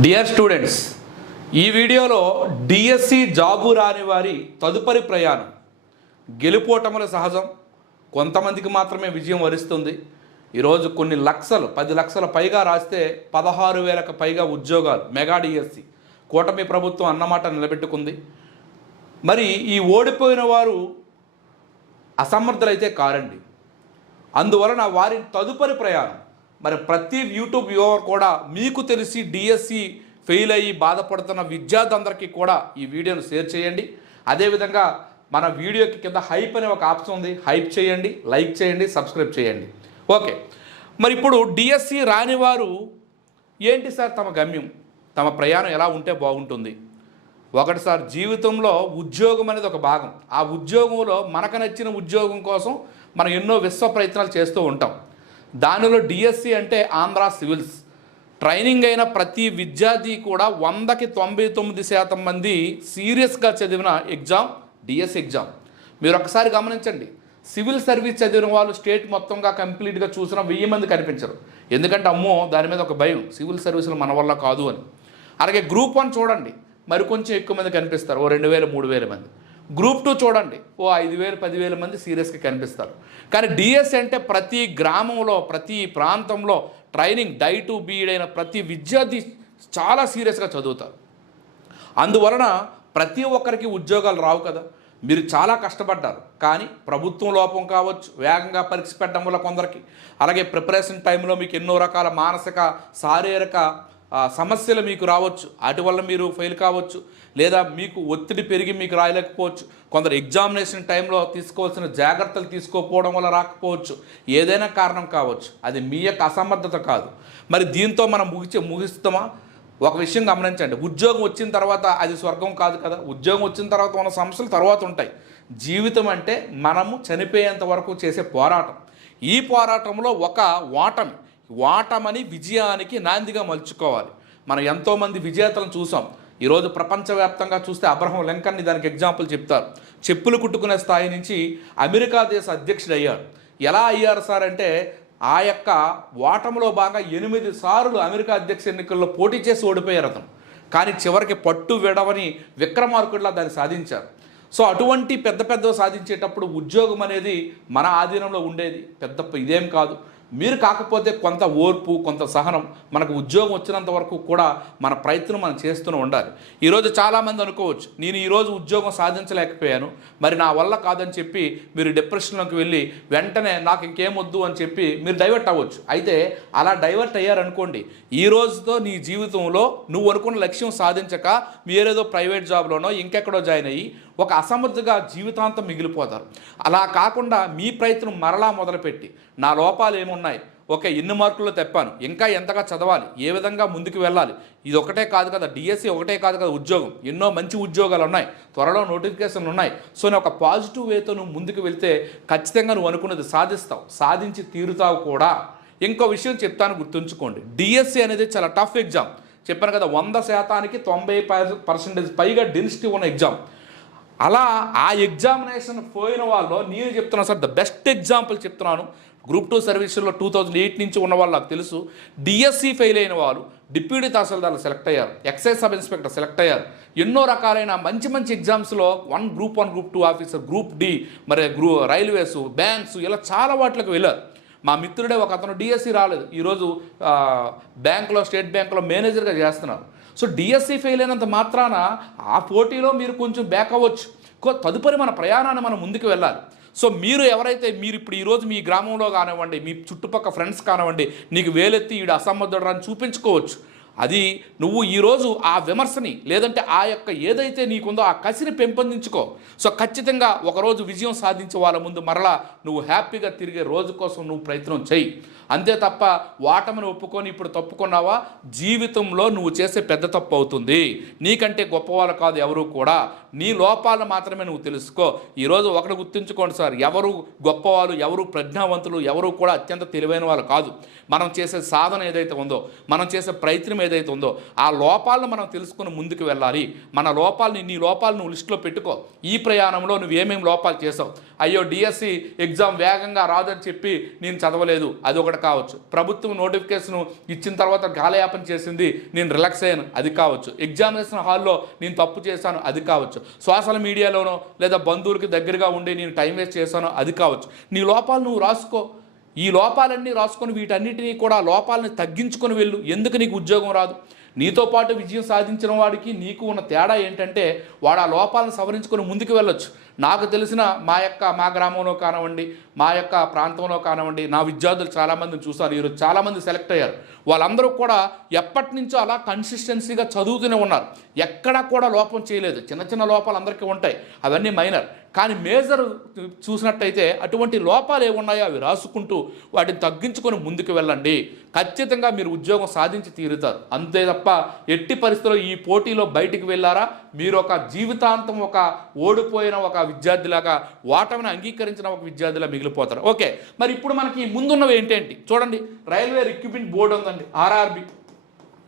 Dear students ఈ వీడియోలో DSC job రాని వారి తదుపరి ప్రయాణం. గెలుపోటముల సహజం. కొంతమందికి మాత్రమే విజయం వరిస్తుంది. ఈరోజు కొన్ని లక్షలు పది లక్షల పైగా రాస్తే పదహారు వేలకు పైగా ఉద్యోగాలు. మెగా డిఎస్సి కూటమి ప్రభుత్వం అన్నమాట నిలబెట్టుకుంది. మరి ఈ ఓడిపోయిన వారు అసమర్థులైతే కారండి. అందువలన వారి తదుపరి ప్రయాణం మరి ప్రతి యూట్యూబ్ వ్యూవర్ కూడా మీకు తెలిసి డిఎస్సి ఫెయిల్ అయ్యి బాధపడుతున్న విద్యార్థులందరికీ కూడా ఈ వీడియోను షేర్ చేయండి. అదేవిధంగా మన వీడియోకి కింద హైప్ అనే ఒక ఆప్షన్ ఉంది. హైప్ చేయండి లైక్ చేయండి సబ్స్క్రైబ్ చేయండి. ఓకే మరి ఇప్పుడు డిఎస్సి రాని వారు ఏంటి సార్ తమ గమ్యం? తమ ప్రయాణం ఎలా ఉంటే బాగుంటుంది? ఒకటి సార్ జీవితంలో ఉద్యోగం అనేది ఒక భాగం. ఆ ఉద్యోగంలో మనకు నచ్చిన ఉద్యోగం కోసం మనం ఎన్నో విశ్వ ప్రయత్నాలు చేస్తూ ఉంటాం. దానిలో డిఎస్సి అంటే ఆంధ్ర సివిల్స్. ట్రైనింగ్ అయిన ప్రతి విద్యార్థి కూడా వందకి తొంభై తొమ్మిది శాతం మంది సీరియస్గా చదివిన ఎగ్జామ్ డిఎస్సి ఎగ్జామ్. మీరు ఒకసారి గమనించండి. సివిల్ సర్వీస్ చదివిన వాళ్ళు స్టేట్ మొత్తంగా కంప్లీట్గా చూసిన వెయ్యి మంది కనిపించరు. ఎందుకంటే అమ్మో దాని మీద ఒక భయం. సివిల్ సర్వీసులు మన వల్ల కాదు అని. అలాగే గ్రూప్ వన్ చూడండి. మరి కొంచెం ఎక్కువ మంది కనిపిస్తారు. ఓ రెండు వేల మూడు వేల మంది. గ్రూప్ టూ చూడండి. ఓ ఐదు వేలు పదివేల మంది సీరియస్గా కనిపిస్తారు. కానీ డిఎస్ అంటే ప్రతి గ్రామంలో ప్రతి ప్రాంతంలో ట్రైనింగ్ డై టు బీఈడ్ అయిన ప్రతి విద్యార్థి చాలా సీరియస్గా చదువుతారు. అందువలన ప్రతి ఒక్కరికి ఉద్యోగాలు రావు కదా. మీరు చాలా కష్టపడ్డారు. కానీ ప్రభుత్వం లోపం కావచ్చు వేగంగా పరీక్ష పెట్టడం వల్ల కొందరికి. అలాగే ప్రిపరేషన్ టైంలో మీకు ఎన్నో రకాల మానసిక శారీరక సమస్యలు మీకు రావచ్చు. వాటి వల్ల మీరు ఫెయిల్ కావచ్చు. లేదా మీకు ఒత్తిడి పెరిగి మీకు రాయలేకపోవచ్చు. కొందరు ఎగ్జామినేషన్ టైంలో తీసుకోవాల్సిన జాగ్రత్తలు తీసుకోకపోవడం వల్ల రాకపోవచ్చు. ఏదైనా కారణం కావచ్చు. అది మీ యొక్క అసమర్థత కాదు. మరి దీంతో మనం ముగిచి ముగిస్తామా ఒక విషయం గమనించండి. ఉద్యోగం వచ్చిన తర్వాత అది స్వర్గం కాదు కదా. ఉద్యోగం వచ్చిన తర్వాత ఉన్న సమస్యలు తర్వాత ఉంటాయి. జీవితం అంటే మనము చనిపోయేంత వరకు చేసే పోరాటం. ఈ పోరాటంలో ఒక ఓటమి ఓటమని విజయానికి నాందిగా మలుచుకోవాలి. మనం ఎంతోమంది విజేతలను చూసాం. ఈరోజు ప్రపంచవ్యాప్తంగా చూస్తే అబ్రహం లింకన్ని దానికి ఎగ్జాంపుల్ చెప్తారు. చెప్పులు కుట్టుకునే స్థాయి నుంచి అమెరికా దేశ అధ్యక్షుడు అయ్యారు. ఎలా అయ్యారు సార్ అంటే ఆ యొక్క ఓటములో భాగంగా ఎనిమిది సార్లు అమెరికా అధ్యక్ష ఎన్నికల్లో పోటీ చేసి ఓడిపోయారు అతను. కానీ చివరికి పట్టు విడవని విక్రమార్కుడిలా దాన్ని సాధించారు. సో అటువంటి పెద్ద పెద్దవి సాధించేటప్పుడు ఉద్యోగం అనేది మన ఆధీనంలో ఉండేది. పెద్ద ఇదేం కాదు. మీరు కాకపోతే కొంత ఓర్పు కొంత సహనం మనకు ఉద్యోగం వచ్చినంత వరకు కూడా మన ప్రయత్నం మనం చేస్తూనే ఉండాలి. ఈరోజు చాలామంది అనుకోవచ్చు నేను ఈరోజు ఉద్యోగం సాధించలేకపోయాను మరి నా వల్ల కాదని చెప్పి మీరు డిప్రెషన్లోకి వెళ్ళి వెంటనే నాకు ఇంకేం వద్దు అని చెప్పి మీరు డైవర్ట్ అవ్వచ్చు. అయితే అలా డైవర్ట్ అయ్యారనుకోండి ఈ రోజుతో నీ జీవితంలో నువ్వు అనుకున్న లక్ష్యం సాధించక మీరేదో ప్రైవేట్ జాబ్లోనో ఇంకెక్కడో జాయిన్ అయ్యి ఒక అసమర్థగా జీవితాంతం మిగిలిపోతారు. అలా కాకుండా మీ ప్రయత్నం మరలా మొదలుపెట్టి నా లోపాలు ఏమున్నాయి? ఓకే ఎన్ని మార్కుల్లో తెప్పాను? ఇంకా ఎంతగా చదవాలి? ఏ విధంగా ముందుకు వెళ్ళాలి? ఇది ఒకటే కాదు కదా డిఎస్సి ఒకటే కాదు కదా ఉద్యోగం. ఎన్నో మంచి ఉద్యోగాలు ఉన్నాయి త్వరలో నోటిఫికేషన్లు ఉన్నాయి. సో నేను ఒక పాజిటివ్ వేతో నువ్వు ముందుకు వెళ్తే ఖచ్చితంగా నువ్వు అనుకున్నది సాధిస్తావు. సాధించి తీరుతావు కూడా. ఇంకో విషయం చెప్తాను గుర్తుంచుకోండి. డిఎస్సి అనేది చాలా టఫ్ ఎగ్జామ్ చెప్పాను కదా వంద శాతానికి తొంభై పర్సెంటేజ్ పైగా డెన్సిటీ ఉన్న ఎగ్జామ్ అలా ఆ ఎగ్జామినేషన్ పోయిన వాళ్ళు నేను చెప్తున్నాను సార్ ద బెస్ట్ ఎగ్జాంపుల్ చెప్తున్నాను. గ్రూప్ టూ సర్వీసుల్లో టూ థౌజండ్ ఎయిట్ నుంచి ఉన్న వాళ్ళు నాకు తెలుసు. డిఎస్సి ఫెయిల్ అయిన వాళ్ళు డిప్యూటీ తహసీల్దార్లు సెలెక్ట్ అయ్యారు. ఎక్సైజ్ సబ్ ఇన్స్పెక్టర్ సెలెక్ట్ అయ్యారు. ఎన్నో రకాలైన మంచి మంచి ఎగ్జామ్స్లో one group one group two officer group D మరి గ్రూ రైల్వేస్ బ్యాంక్స్ ఇలా చాలా వాటికి వెళ్ళారు. మా మిత్రుడే ఒక అతను డిఎస్సి రాలేదు. ఈరోజు బ్యాంకులో స్టేట్ బ్యాంకులో మేనేజర్గా చేస్తున్నారు. సో డిఎస్సి ఫెయిల్ అయినంత మాత్రాన ఆ పోటీలో మీరు కొంచెం బ్యాక్ అవ్వచ్చు. తదుపరి మన ప్రయాణాన్ని మనం ముందుకు వెళ్ళాలి. సో మీరు ఎవరైతే మీరు ఇప్పుడు ఈరోజు మీ గ్రామంలో కానివ్వండి మీ చుట్టుపక్కల ఫ్రెండ్స్ కానివ్వండి నీకు వేలెత్తి ఈడు అసమర్థుడు అని చూపించుకోవచ్చు. అది నువ్వు ఈరోజు ఆ విమర్శని లేదంటే ఆ యొక్క ఏదైతే నీకుందో ఆ కసిని పెంపొందించుకో. సో ఖచ్చితంగా ఒకరోజు విజయం సాధించే వాళ్ళ ముందు మరలా నువ్వు హ్యాపీగా తిరిగే రోజు కోసం నువ్వు ప్రయత్నం చెయ్యి అంతే తప్ప వాటమిని ఒప్పుకొని ఇప్పుడు తప్పుకున్నావా? జీవితంలో నువ్వు చేసే పెద్ద తప్పు అవుతుంది. నీకంటే గొప్పవాళ్ళు కాదు ఎవరు కూడా. నీ లోపాలను మాత్రమే నువ్వు తెలుసుకో. ఈరోజు ఒకటి గుర్తుంచుకోండి సార్ ఎవరు గొప్పవాళ్ళు ఎవరు ప్రజ్ఞావంతులు ఎవరు కూడా అత్యంత తెలివైన వాళ్ళు కాదు. మనం చేసే సాధన ఏదైతే ఉందో మనం చేసే ప్రయత్నం ఏదైతే ఉందో ఆ లోపాలను మనం తెలుసుకుని ముందుకు వెళ్ళాలి. మన లోపాలని నీ లోపాలను నువ్వు లిస్టులో పెట్టుకో. ఈ ప్రయాణంలో నువ్వు ఏమేమి లోపాలు చేసావు? అయ్యో డిఎస్సి ఎగ్జామ్ వేగంగా రాదని చెప్పి నేను చదవలేదు. అది ఒకటి కావచ్చు. ప్రభుత్వం నోటిఫికేషన్ ఇచ్చిన తర్వాత గాలయాపన చేసింది నేను రిలాక్స్ అయ్యాను. అది కావచ్చు. ఎగ్జామినేషన్ హాల్లో నేను తప్పు చేశాను అది కావచ్చు. సోషల్ మీడియాలోనో లేదా బంధువులకి దగ్గరగా ఉండి నేను టైం వేస్ట్ చేశానో అది కావచ్చు. నీ లోపాలు నువ్వు రాసుకో. ఈ లోపాలన్నీ రాసుకొని వీటన్నిటినీ కూడా లోపాలని తగ్గించుకొని వెళ్ళు. ఎందుకు నీకు ఉద్యోగం రాదు? నీతో పాటు విజయం సాధించిన వాడికి నీకు ఉన్న తేడా ఏంటంటే వాడు ఆ లోపాలను సవరించుకొని ముందుకు వెళ్ళొచ్చు. నాకు తెలిసిన మా యొక్క మా గ్రామంలో కానివ్వండి మా యొక్క ప్రాంతంలో కానివ్వండి నా విద్యార్థులు చాలామందిని చూశాను ఈరోజు చాలామంది సెలెక్ట్ అయ్యారు. వాళ్ళందరూ కూడా ఎప్పటి నుంచో అలా కన్సిస్టెన్సీగా చదువుతూనే ఉన్నారు. ఎక్కడా కూడా లోపం చేయలేదు. చిన్న చిన్న లోపాలు అందరికీ ఉంటాయి. అవన్నీ మైనర్ కానీ మేజర్ చూసినట్టయితే అటువంటి లోపాలు ఏమున్నాయో అవి రాసుకుంటూ వాటిని తగ్గించుకొని ముందుకు వెళ్ళండి. ఖచ్చితంగా మీరు ఉద్యోగం సాధించి తీరుతారు. అంతే తప్ప ఎట్టి పరిస్థితుల్లో ఈ పోటీలో బయటికి వెళ్ళారా? మీరు ఒక జీవితాంతం ఒక ఓడిపోయిన ఒక విద్యార్థిలాగా ఓటమిని అంగీకరించిన ఒక విద్యార్థిలా మిగిలిపోతారు. ఓకే మరి ఇప్పుడు మనకి ముందున్నవి ఏంటేంటి? చూడండి రైల్వే రిక్రూట్మెంట్ బోర్డు ఉందండి ఆర్ఆర్బి.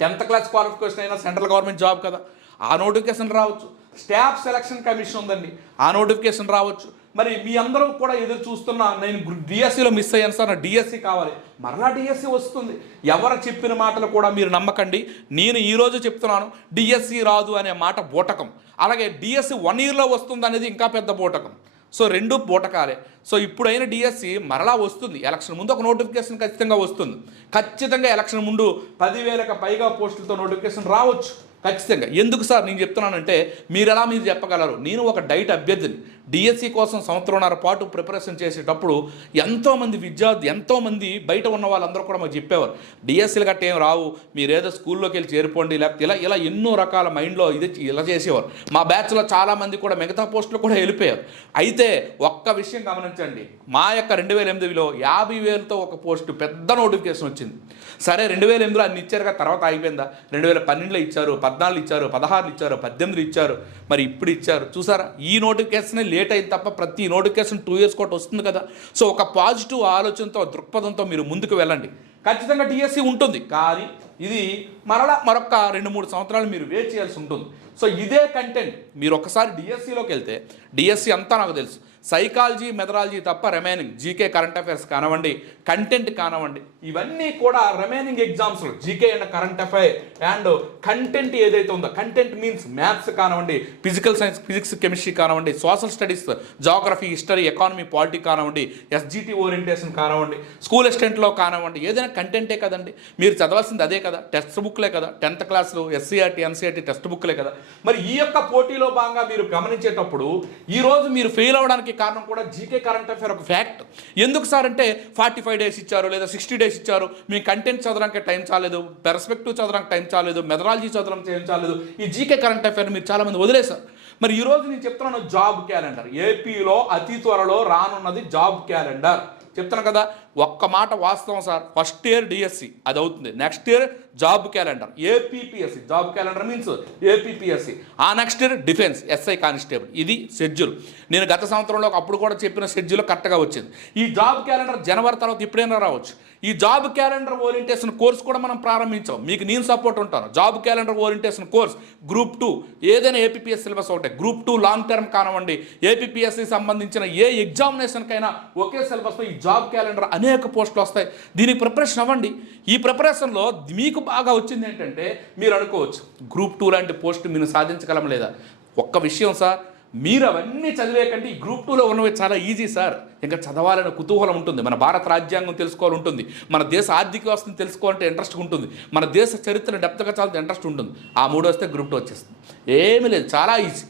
టెన్త్ క్లాస్ క్వాలిఫికేషన్ అయినా సెంట్రల్ గవర్నమెంట్ జాబ్ కదా. ఆ నోటిఫికేషన్ రావచ్చు. స్టాఫ్ సెలక్షన్ కమిషన్ ఉందండి ఆ నోటిఫికేషన్ రావచ్చు. మరి మీ అందరూ కూడా ఎదురు చూస్తున్నా నేను డిఎస్సిలో మిస్ అయ్యాను సార్. నా డిఎస్సి కావాలి. మరలా డిఎస్సి వస్తుంది. ఎవరు చెప్పిన మాటలు కూడా మీరు నమ్మకండి. నేను ఈరోజు చెప్తున్నాను డిఎస్సి రాదు అనే మాట బూటకం. అలాగే డిఎస్సి వన్ ఇయర్లో వస్తుంది అనేది ఇంకా పెద్ద బూటకం. సో రెండు బూటకాలే. సో ఇప్పుడైన డిఎస్సి మరలా వస్తుంది. ఎలక్షన్ ముందు ఒక నోటిఫికేషన్ ఖచ్చితంగా వస్తుంది. ఖచ్చితంగా ఎలక్షన్ ముందు పదివేలకు పైగా పోస్టులతో నోటిఫికేషన్ రావచ్చు. ఖచ్చితంగా. ఎందుకు సార్ నేను చెప్తున్నానంటే మీరు ఎలా మీరు చెప్పగలరు? నేను ఒక డైట్ అభ్యర్థిని. డిఎస్సి కోసం సంవత్సరంన్నర పాటు ప్రిపరేషన్ చేసేటప్పుడు ఎంతోమంది విద్యార్థి ఎంతోమంది బయట ఉన్న వాళ్ళందరూ కూడా మాకు చెప్పేవారు. డిఎస్సీలు గట్ట ఏం రావు మీరేదో స్కూల్లోకి వెళ్ళి చేరిపోండి లేకపోతే ఇలా ఇలా ఎన్నో రకాల మైండ్లో ఇది ఇలా చేసేవారు. మా బ్యాచ్లో చాలామంది కూడా మిగతా పోస్టులు కూడా వెళ్ళిపోయారు. అయితే ఒక్క విషయం గమనించండి. మా యొక్క రెండు వేల ఎనిమిదిలో యాభై వేలతో ఒక పోస్టు పెద్ద నోటిఫికేషన్ వచ్చింది. సరే రెండు వేల ఎనిమిదిలో అన్ని ఇచ్చారు కదా తర్వాత ఆగిపోయిందా? రెండు వేల పన్నెండులో ఇచ్చారు పద్నాలుగు ఇచ్చారు పదహారులు ఇచ్చారు పద్దెనిమిది ఇచ్చారు. మరి ఇప్పుడు ఇచ్చారు. చూసారా? ఈ నోటిఫికేషనే లేట్ అయింది తప్ప ప్రతి నోటిఫికేషన్ టూ ఇయర్స్ కూడా వస్తుంది కదా. సో ఒక పాజిటివ్ ఆలోచనతో దృక్పథంతో మీరు ముందుకు వెళ్ళండి. ఖచ్చితంగా టీఎస్సీ ఉంటుంది. కానీ ఇది మరలా మరొక రెండు మూడు సంవత్సరాలు మీరు వెయిట్ చేయాల్సి ఉంటుంది. సో ఇదే కంటెంట్ మీరు ఒకసారి డిఎస్సిలోకి వెళ్తే డిఎస్సి అంతా నాకు తెలుసు. సైకాలజీ మెథడాలజీ తప్ప రిమైనింగ్ జీకే కరెంట్ అఫైర్స్ కానివ్వండి కంటెంట్ కానివ్వండి ఇవన్నీ కూడా రిమైనింగ్ ఎగ్జామ్స్లో GK and current affair and content ఏదైతే ఉందో కంటెంట్ మీన్స్ మ్యాథ్స్ కానివ్వండి ఫిజికల్ సైన్స్ ఫిజిక్స్ కెమిస్ట్రీ కానివ్వండి social studies geography history economy polity కానివ్వండి ఎస్జిటి ఓరియంటేషన్ కానివ్వండి స్కూల్ అసిస్టెంట్లో కానివ్వండి ఏదైనా కంటెంటే కదండి. మీరు చదవాల్సింది అదే కదా. టెక్స్ట్ బుక్లే కదా. టెన్త్ క్లాస్లో ఎస్సీఆర్టీ ఎన్సీఆర్టీ టెక్స్ట్ బుక్లే కదా. మరి ఈ యొక్క పోటీలో భాగంగా మీరు గమనించేటప్పుడు ఈరోజు మీరు ఫెయిల్ అవడానికి కారణం కూడా జీకే కరెంట్ అఫేర్ ఒక ఫ్యాక్ట్ ఎందుకు సార్ అంటే ఫార్టీ ఫైవ్ డేస్ ఇచ్చారు లేదా సిక్స్టీ డేస్ ఇచ్చారు. మీ కంటెంట్ చదవడానికి టైం చాలేదు. పెర్స్పెక్టివ్ చదవడానికి టైం చాలేదు. మెథడాలజీ చదవడానికి టైం చాలేదు. ఈ జీకే కరెంట్ అఫేర్ మీరు చాలామంది వదిలేశారు. మరి ఈ రోజు నేను చెప్తున్నాను జాబ్ క్యాలెండర్ ఏపీలో అతి త్వరలో రానున్నది జాబ్ క్యాలెండర్ చెప్తాను కదా ఒక్క మాట వాస్తవం సార్. ఫస్ట్ ఇయర్ డిఎస్సి అది అవుతుంది. Next year job calendar APPSC job calendar means APPSC ఆ next year defence SI constable ఇది షెడ్యూల్ నేను గత సంవత్సరంలో అప్పుడు కూడా చెప్పిన షెడ్యూల్ కరెక్ట్గా వచ్చింది. ఈ జాబ్ క్యాలెండర్ జనవరి తర్వాత ఇప్పుడైనా రావచ్చు. ఈ జాబ్ క్యాలెండర్ ఓరియంటేషన్ కోర్స్ కూడా మనం ప్రారంభించాం. మీకు నేను సపోర్ట్ ఉంటాను. Job calendar orientation course group two ఏదైనా ఏపీపీఎస్ సిలబస్ ఒకటే. గ్రూప్ టూ లాంగ్ టర్మ్ కానివ్వండి. ఏపీపీఎస్సి సంబంధించిన ఏ ఎగ్జామినేషన్కైనా ఒకే సిలబస్లో ఈ జాబ్ క్యాలెండర్ అనేక పోస్టులు వస్తాయి. దీనికి ప్రిపరేషన్ అవ్వండి. ఈ ప్రిపరేషన్లో మీకు బాగా వచ్చింది ఏంటంటే మీరు అనుకోవచ్చు గ్రూప్ టూ లాంటి పోస్ట్ మీరు సాధించగలం లేదా? ఒక్క విషయం సార్ మీరు అవన్నీ చదివే కంటే ఈ గ్రూప్ టూలో ఉన్నవి చాలా ఈజీ సార్. ఇంకా చదవాలనే కుతూహలం ఉంటుంది. మన భారత రాజ్యాంగం తెలుసుకోవాలి ఉంటుంది. మన దేశ ఆర్థిక వ్యవస్థను తెలుసుకోవాలంటే ఇంట్రెస్ట్ ఉంటుంది. మన దేశ చరిత్ర డెప్త్గా చాలా ఇంట్రెస్ట్ ఉంటుంది. ఆ మూడు వస్తే గ్రూప్ టూ వచ్చేస్తుంది. ఏమీ లేదు. చాలా ఈజీ.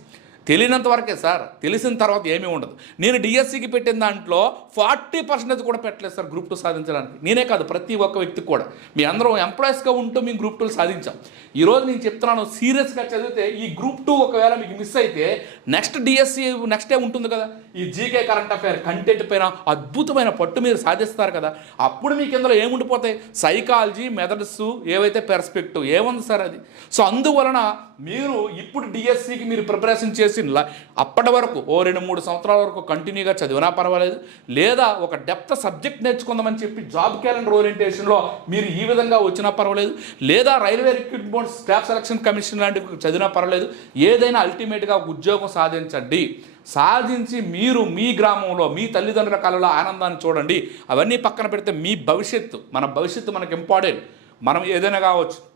తెలియనంత వరకే సార్ తెలిసిన తర్వాత ఏమీ ఉండదు. నేను డిఎస్సికి పెట్టిన దాంట్లో ఫార్టీ పర్సెంటేజ్ కూడా పెట్టలేదు సార్ గ్రూప్ టూ సాధించడానికి. నేనే కాదు ప్రతి ఒక్క వ్యక్తికి కూడా. మీ అందరం ఎంప్లాయీస్గా ఉంటూ మేము గ్రూప్ టూలు సాధించాం. ఈరోజు నేను చెప్తున్నాను సీరియస్గా చదివితే ఈ గ్రూప్ టూ ఒకవేళ మీకు మిస్ అయితే నెక్స్ట్ డిఎస్సి నెక్స్ట్ డే ఉంటుంది కదా. ఈ జీకే కరెంట్ అఫైర్ కంటెంట్ పైన అద్భుతమైన పట్టు మీరు సాధిస్తారు కదా. అప్పుడు మీకు ఇందులో ఏముండిపోతాయి సైకాలజీ మెథడ్స్ ఏవైతే పెర్స్పెక్టివ్ ఏముంది సార్ అది? సో అందువలన మీరు ఇప్పుడు డిఎస్సికి మీరు ప్రిపరేషన్ చేసి అప్పటి వరకు ఓ రెండు మూడు సంవత్సరాల వరకు కంటిన్యూగా చదివినా పర్వాలేదు. లేదా ఒక డెప్త్ సబ్జెక్ట్ నేర్చుకుందామని చెప్పి జాబ్ క్యాలెండర్ ఓరియంటేషన్లో మీరు ఈ విధంగా వచ్చినా పర్వాలేదు. లేదా railway recruitment board staff selection commission లాంటివి చదివినా పర్వాలేదు. ఏదైనా అల్టిమేట్గా ఉద్యోగం సాధించండి. సాధించి మీరు మీ గ్రామంలో మీ తల్లిదండ్రుల కళలో ఆనందాన్ని చూడండి. అవన్నీ పక్కన పెడితే మీ భవిష్యత్తు మన భవిష్యత్తు మనకు ఇంపార్టెంట్ మనం ఏదైనా కావచ్చు.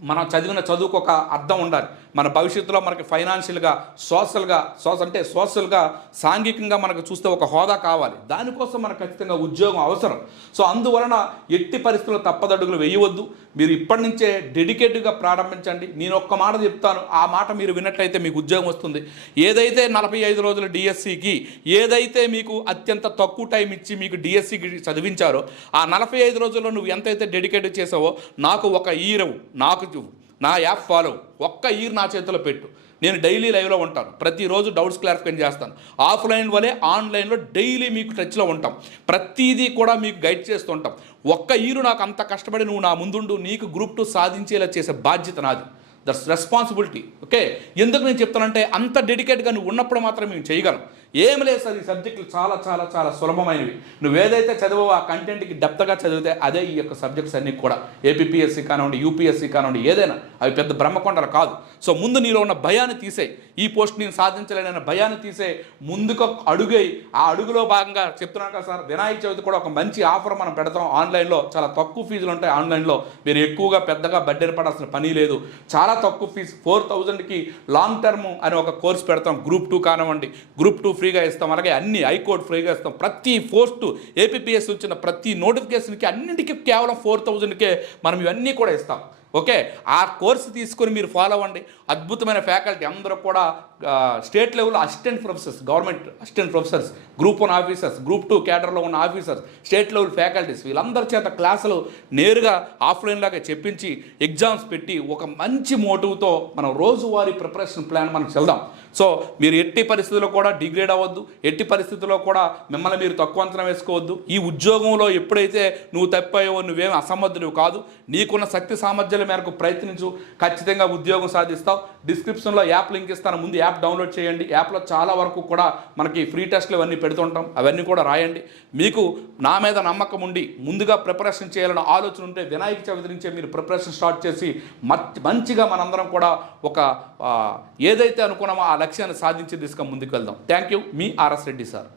మనం చదివిన చదువుకు ఒక అర్థం ఉండాలి. మన భవిష్యత్తులో మనకి ఫైనాన్షియల్గా సోషల్గా సోషల్ అంటే సోషల్గా సాంఘికంగా మనకు చూస్తే ఒక హోదా కావాలి. దానికోసం మనకు ఖచ్చితంగా ఉద్యోగం అవసరం. సో అందువలన ఎట్టి పరిస్థితుల్లో తప్పదడుగులు వేయవద్దు. మీరు ఇప్పటి నుంచే డెడికేటెడ్గా ప్రారంభించండి. నేను ఒక్క మాట చెప్తాను. ఆ మాట మీరు విన్నట్లయితే మీకు ఉద్యోగం వస్తుంది. ఏదైతే నలభై ఐదు రోజుల డిఎస్సికి ఏదైతే మీకు అత్యంత తక్కువ టైం ఇచ్చి మీకు డిఎస్సికి చదివించారో ఆ నలభై ఐదు రోజుల్లో నువ్వు ఎంతైతే డెడికేట్ చేసావో నాకు ఒక ఈరవు నాకు చూ- నా యాప్ ఫాలో. ఒక్క ఈర్ నా చేతిలో పెట్టు. నేను డైలీ లైవ్లో ఉంటాను. ప్రతిరోజు డౌట్స్ క్లారిఫికేషన్ చేస్తాను. ఆఫ్లైన్ వలే ఆన్లైన్లో డైలీ మీకు టచ్లో ఉంటాం. ప్రతిదీ కూడా మీకు గైడ్ చేస్తుంటాం. ఒక్క ఈరు నాకు అంత కష్టపడి నువ్వు నా ముందుండు. నీకు గ్రూప్ టూ సాధించేలా చేసే బాధ్యత నాది. దట్స్ రెస్పాన్సిబిలిటీ ఓకే ఎందుకు నేను చెప్తానంటే అంత డెడికేట్గా నువ్వు ఉన్నప్పుడు మాత్రం మేము చేయగలం. ఏం లేదు సార్ ఈ సబ్జెక్టులు చాలా చాలా చాలా సులభమైనవి. నువ్వు ఏదైతే చదివో ఆ కంటెంట్కి డెప్త్గా చదివితే అదే ఈ యొక్క సబ్జెక్ట్స్ అన్నీ కూడా. ఏపీఎస్సీ కానివ్వండి యూపీఎస్సి కానివ్వండి ఏదైనా. అవి పెద్ద బ్రహ్మకొండలు కాదు. సో ముందు నీలో ఉన్న భయాన్ని తీసే ఈ పోస్ట్ నేను సాధించలేనన్న భయాన్ని తీసే ముందుకు అడుగై ఆ అడుగులో భాగంగా చెప్తున్నాను కదా సార్ వినాయక చవితి కూడా ఒక మంచి ఆఫర్ మనం పెడతాం. ఆన్లైన్లో చాలా తక్కువ ఫీజులు ఉంటాయి ఆన్లైన్లో. మీరు ఎక్కువగా పెద్దగా బడ్డెన పడాల్సిన పని లేదు. చాలా తక్కువ ఫీజు. ఫోర్ థౌజండ్కి లాంగ్ టర్మ్ అని ఒక కోర్స్ పెడతాం. గ్రూప్ టూ కానివ్వండి గ్రూప్ టూ ఫ్రీగా ఇస్తాం అలాగే అన్ని హైకోర్టు ఫ్రీగా ఇస్తాం. ప్రతి పోస్టు ఏపీఎస్ వచ్చిన ప్రతి నోటిఫికేషన్కి అన్నింటికి కేవలం ఫోర్ థౌజండ్కే మనం ఇవన్నీ కూడా ఇస్తాం. ఓకే? ఆ కోర్సు తీసుకొని మీరు ఫాలో అవ్వండి. అద్భుతమైన ఫ్యాకల్టీ అందరూ కూడా state level assistant professors government assistant professors group one officers group two క్యాడర్లో ఉన్న ఆఫీసర్స్ స్టేట్ లెవెల్ ఫ్యాకల్టీస్ వీళ్ళందరి చేత క్లాసులు నేరుగా ఆఫ్లైన్ లాగా చెప్పించి ఎగ్జామ్స్ పెట్టి ఒక మంచి మోటివ్తో మనం రోజువారీ ప్రిపరేషన్ ప్లాన్ మనం వెళ్దాం సో మీరు ఎట్టి పరిస్థితుల్లో కూడా డిగ్రేడ్ అవ్వద్దు ఎట్టి పరిస్థితుల్లో కూడా మిమ్మల్ని మీరు తక్కువ అంచనా వేసుకోవద్దు. ఈ ఉద్యోగంలో ఎప్పుడైతే నువ్వు తప్పాయో నువ్వేం అసమర్థుడు కాదు. నీకున్న శక్తి సామర్థ్యాల మేరకు ప్రయత్నించు. ఖచ్చితంగా ఉద్యోగం సాధిస్తావు. డిస్క్రిప్షన్లో యాప్ లింక్ ఇస్తాను. ముందు యాప్ యాప్ డౌన్లోడ్ చేయండి. యాప్లో చాలా వరకు కూడా మనకి ఫ్రీ టెస్ట్లు ఇవన్నీ పెడుతుంటాం. అవన్నీ కూడా రాయండి. మీకు నా మీద నమ్మకం ఉండి ముందుగా ప్రిపరేషన్ చేయాలన్న ఆలోచన ఉంటే వినాయక చవితి నుంచే మీరు ప్రిపరేషన్ స్టార్ట్ చేసి మంచిగా మనందరం కూడా ఒక ఏదైతే అనుకున్నామో ఆ లక్ష్యాన్ని సాధించి తీసుకొని ముందుకు వెళ్దాం. Thank you. Me RS Reddy sir.